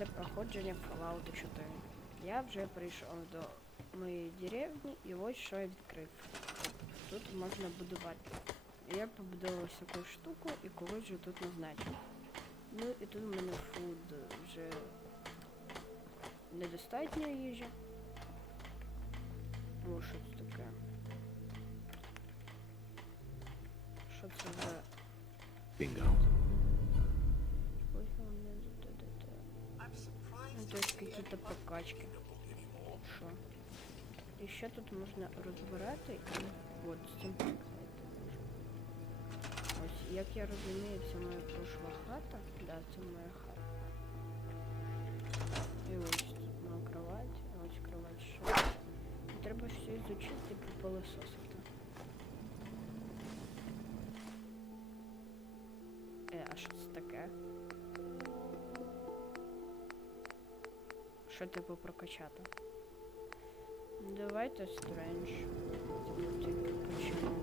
це проходження Fallout 4. Я вже прийшов до моєї деревні і ось що я відкрив. Тут можна будувати. Я побудував таку штуку і когось же тут назначив. Ну і тут в мене фуд вже недостатньо їжі. О, що це таке? Що це за Bingo. Какие-то прокачки. Що? І ще тут можна розбирати і от з цим. Ось, як я розумію, це моя прошла хата. Да, це моя хата. І ось тут моя кровать, а ось кровать ще. Треба все ізучити і попилисосити. Е, а що це таке? Що типу прокачати? Давайте стрендж. Типу тільки почнемо.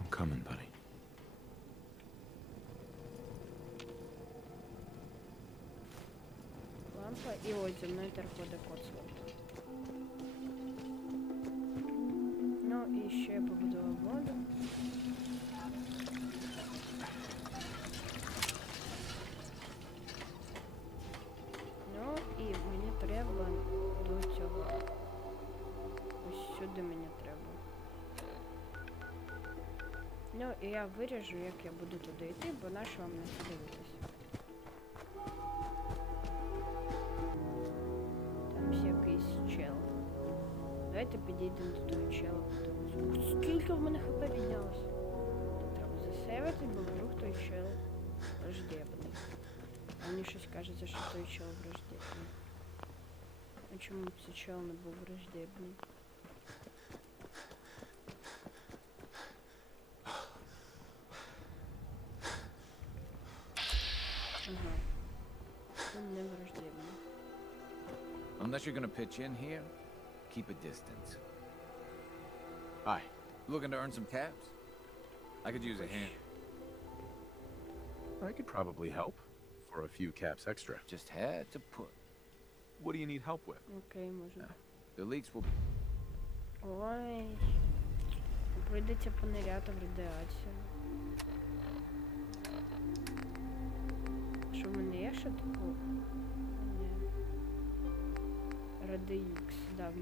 I'm coming, buddy. Лампа і ось зі мною торходить Коцворд. Ну і я виріжу, як я буду туди йти, бо нащо вам на це дивитись. Там ще якийсь чел. Давайте підійдемо до того чела. Ух, Скільки в мене хп піднялось? Треба засейвити, бо вдруг той чел враждебний. Мені щось кажеться, що той чел враждебний. А чому цей чел не був враждебний? Unless you're gonna pitch in here, keep a distance. Hi. Looking to earn some caps? I could use a hand. I could probably help for a few caps extra. Just had to put. What do you need help with? Окей, можна. The leaks will Ой. Прийдеться пониряти в радіацію. Що в мене є ще типу? Радіюкс, да, в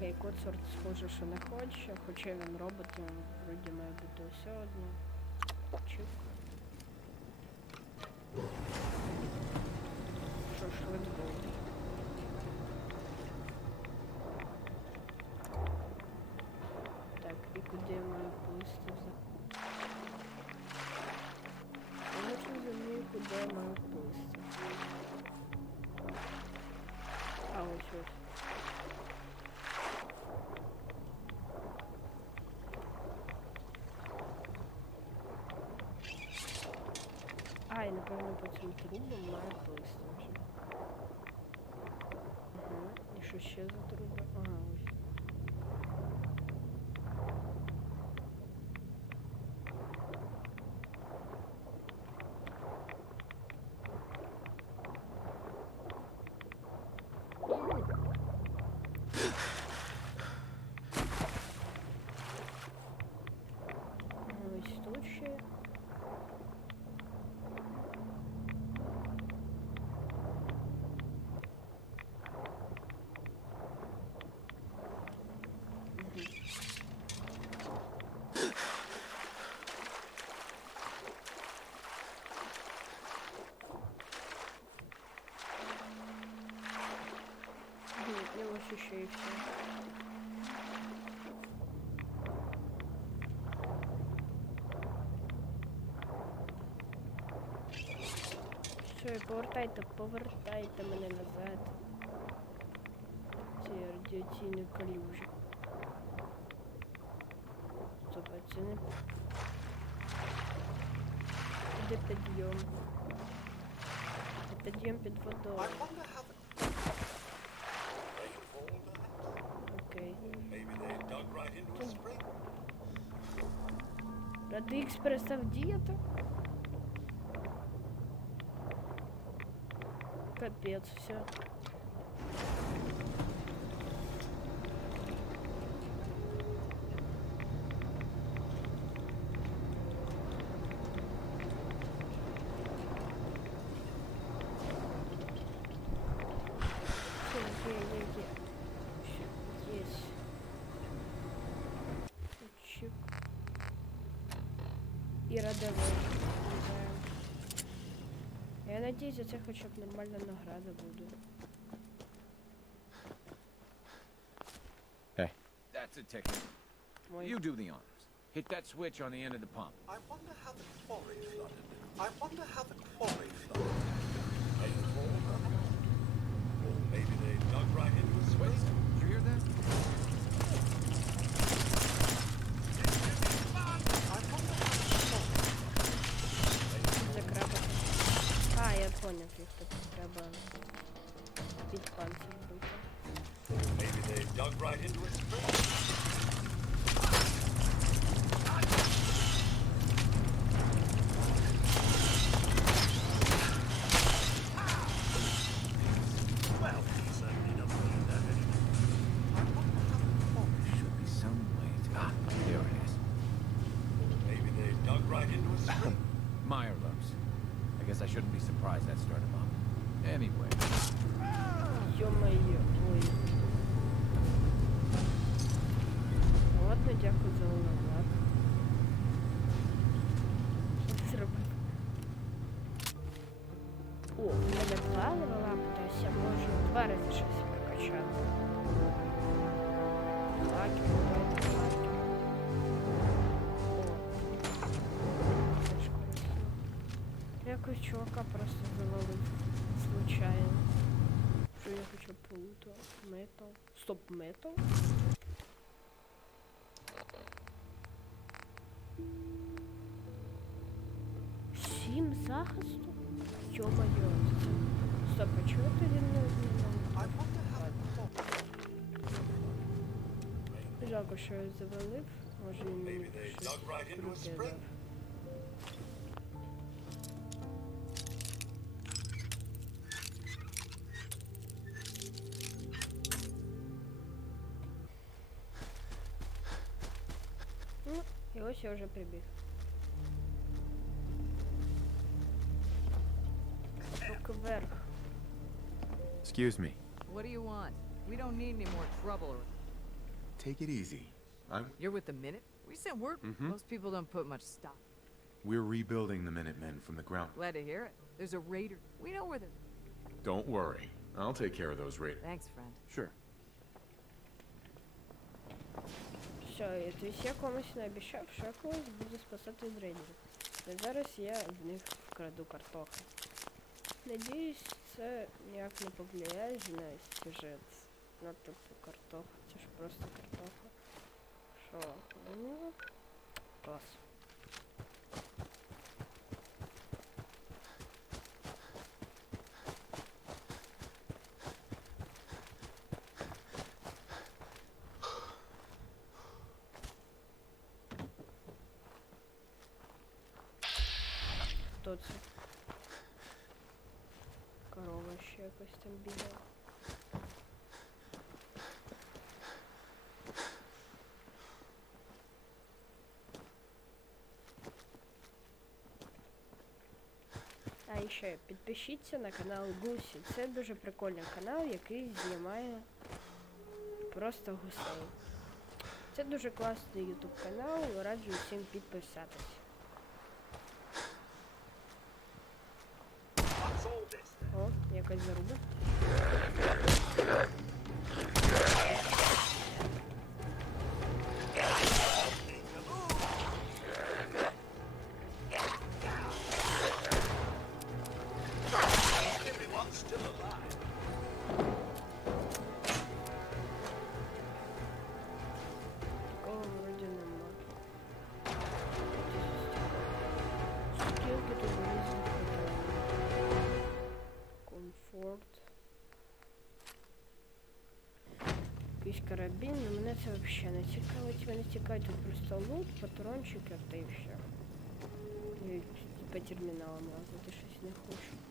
окей, Котсорт схоже, що не хоче, хоча він робот, він вроді має бути все одно. Чик. Що go. Так, і куди я і напевно по цим трубам має плисти вже. Ага, і що ще за труба? Ага, ось тут ще. Мгм. Мгм, І ось ще і все. Все, Все, повертайте, повертайте мене назад. Ці радіаційні калюжі. Стоп, а це не. Де підйом? Підйом під водою. Радикс перестав діяти? Капець, все. Все, Я надеюсь, за це хоча б нормальна награда буде. That's a ticket. Мой. You do the honors. Hit that switch on the end of the pump. I wonder how the quarry flooded. I wonder how the quarry flooded. Rainfall perhaps? Or maybe they dug right into a spring. Wait, did you hear that? я понял, їх тут треба під панцир бити. Maybe they dug right into a Я можу два рази щось прокачати. Лаки, давайте лаки. Якось чувака просто завалив случайно. Що я хочу плуто? Метал. Стоп, метал? Сім захисту? Йо-моє. Стоп, а чого тоді не quarry Жалко, що я завалив. Може він мені щось круте дав. Ну, і ось я вже прибіг. Руки вверх. Excuse me. What do you want? We don't need any more trouble. Take it easy. I'm. You're with the Minute? We sent word. Most people don't put much stock. We're rebuilding the Minutemen from the ground. Glad to hear it. There's a raider. We know where they're. Don't worry. I'll take care of those raiders. Thanks, friend. Sure. Все, і тобто я комусь не обіцяв, що я колись буду спасати від рейдерів. Та зараз я в них вкраду картохи. Надіюсь, це ніяк не повлияє на сюжет. На типу картоху. Це ж просто картоха. Що? Клас. Хто це? Корова ще якось там бігає. А ще підпишіться на канал Гусі. Це дуже прикольний канал, який знімає просто гусей. Це дуже класний ютуб канал, раджу всім підписатись. Якась заруба. Карабін, але мене це взагалі не цікавить. Мене цікавить тут просто лут, патрончики, та і все. Я по терміналам лазити щось не хочу.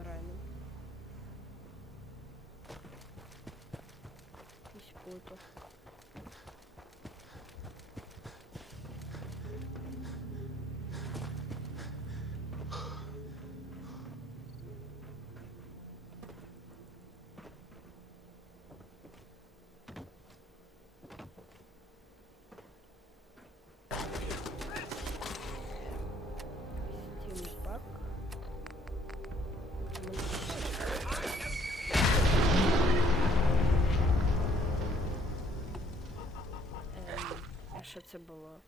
Брайан. Якийсь поток. Що це було?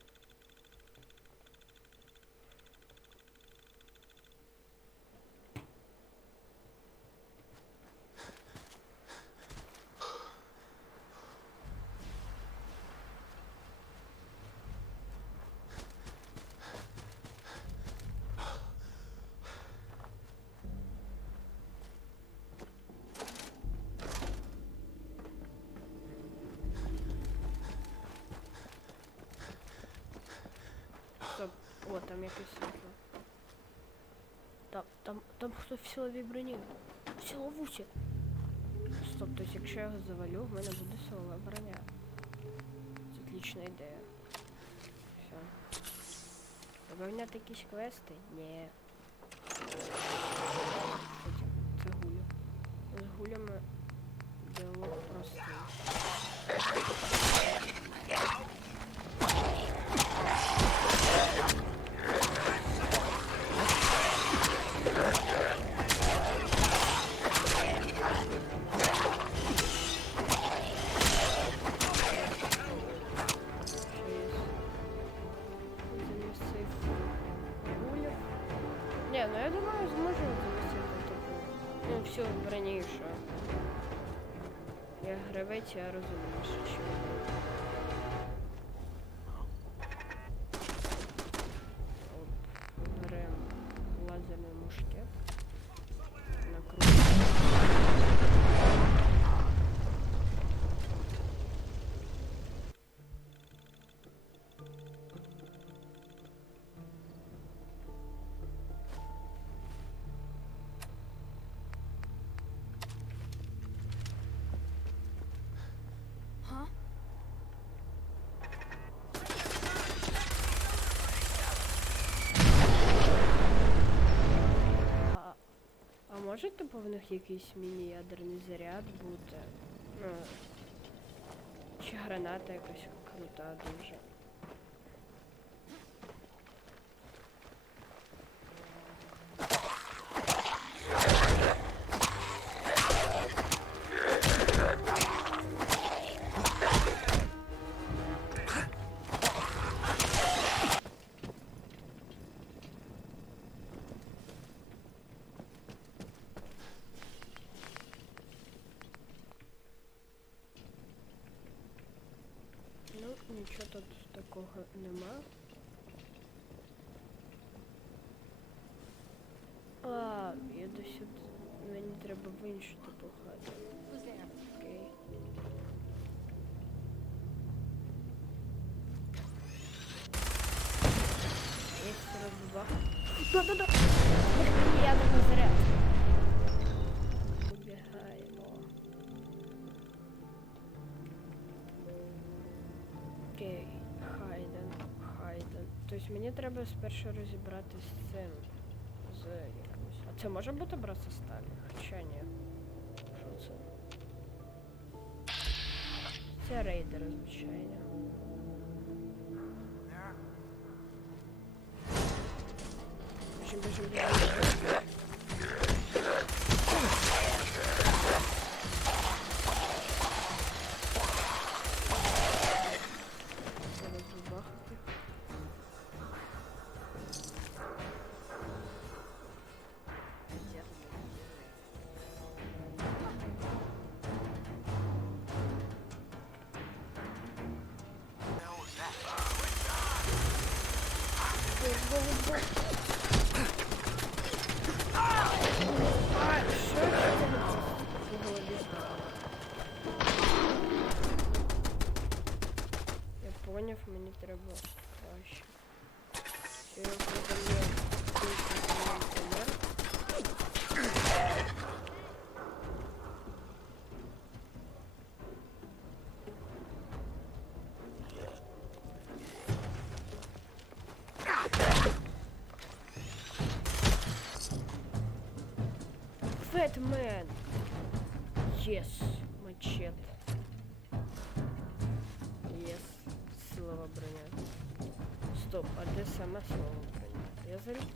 Стоп. О, там якесь світло. Там, там, там кто в силовій броні. В силовусі. Стоп, тобто якщо я його завалю, в мене буде силова броня. Це отлична ідея. Все. Виповняти якісь квести? Ні. Гравець, я розумніше, що. Може типу в них якийсь міні-ядерний заряд бути? Ну. Чи граната якась крута дуже. нікого нема. А, я до сюди. Мені треба в іншу типу хату. Окей. Їх треба бах. Да-да-да! Треба спершу розібратися з цим. З якимось. А це може бути браса сталі? Хоча ні. Що це? Це рейдери, звичайно. Біжим, біжим, біжим. Треба краще. Я подаю Стоп, а де саме силова броня? Я заліз?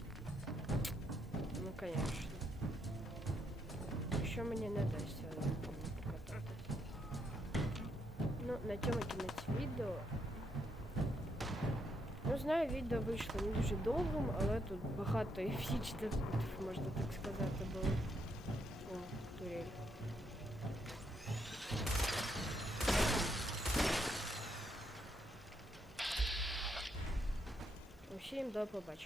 Ну, конечно. Що мені не дасть е, покататись? Ну, на цьому кінець відео. Ну, знаю, відео вийшло не дуже довгим, але тут багато ефічних, можна так сказати, було. О, турель. Усім до побачення.